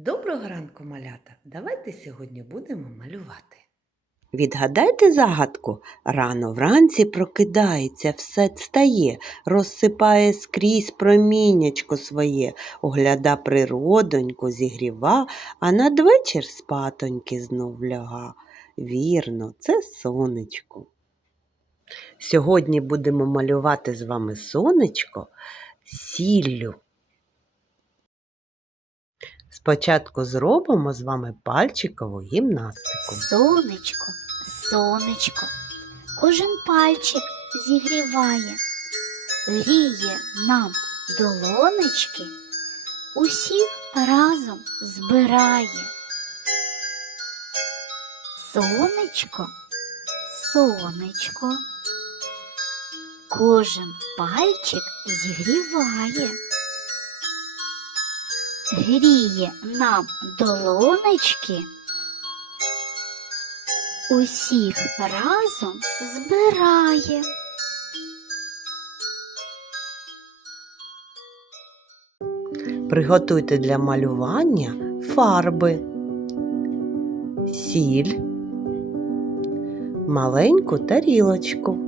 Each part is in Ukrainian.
Доброго ранку, малята! Давайте сьогодні будемо малювати. Відгадайте загадку. Рано вранці прокидається, все стає, розсипає скрізь проміннячко своє, огляда природоньку, зігріва, а надвечір спатоньки знов ляга. Вірно, це сонечко. Сьогодні будемо малювати з вами сонечко сіллю. Спочатку зробимо з вами пальчикову гімнастику. Сонечко, сонечко, кожен пальчик зігріває, гріє нам долонечки, усіх разом збирає. Сонечко, сонечко, кожен пальчик зігріває. Гріє нам долонечки, усіх разом збирає. Приготуйте для малювання фарби, сіль, маленьку тарілочку,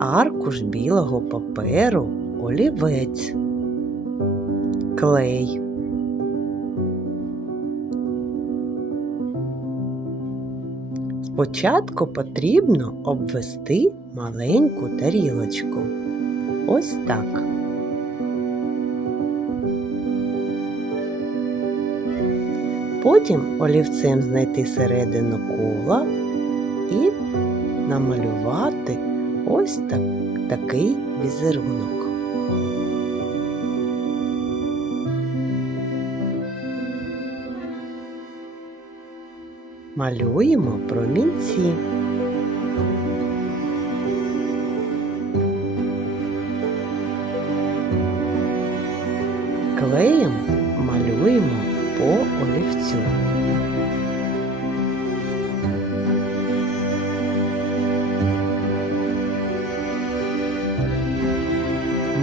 аркуш білого паперу, олівець, клей. Спочатку потрібно обвести маленьку тарілочку. Ось так. Потім олівцем знайти середину кола і намалювати ось так, такий візерунок. Малюємо промінці. Клеєм малюємо по олівцю.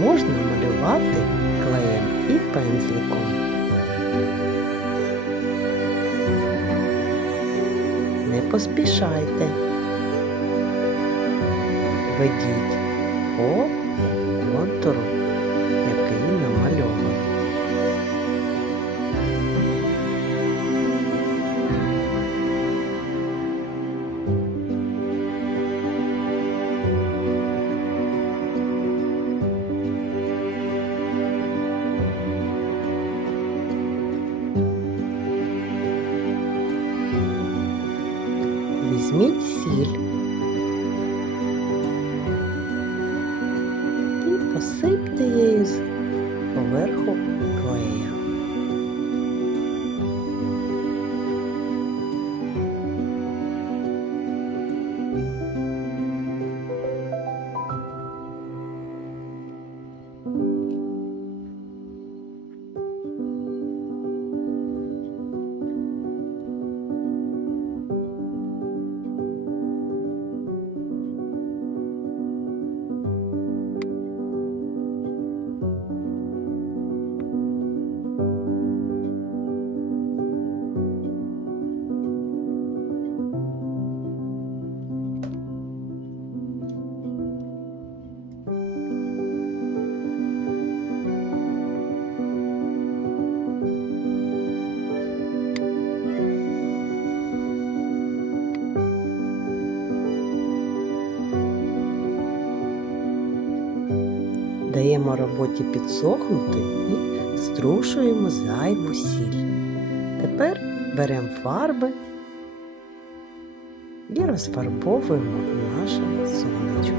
Можна малювати клеєм і пензликом. Поспішайте. Ведіть по контуру, Візьміть сіль і посипте її поверху клея. Даємо роботі підсохнути і струшуємо зайву сіль. Тепер беремо фарби і розфарбовуємо наше сонечко.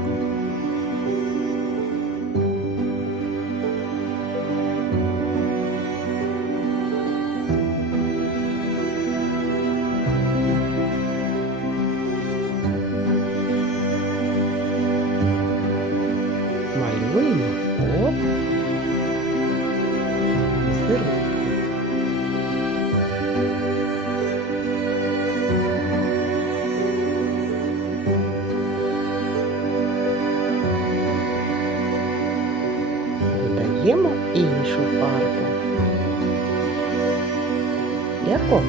додаємо іншу фарбу. Для кого?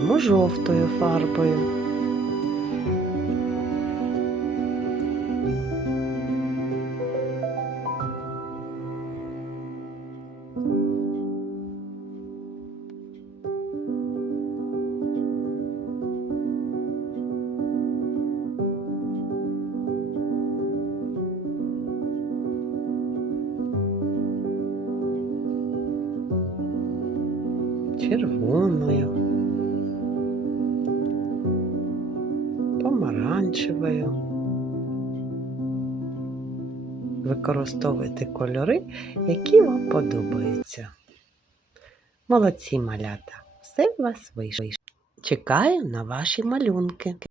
Малюємо жовтою фарбою. червоною, помаранчевою. Використовуйте кольори, які вам подобаються. Молодці малята, все у вас вийшло. Чекаю на ваші малюнки.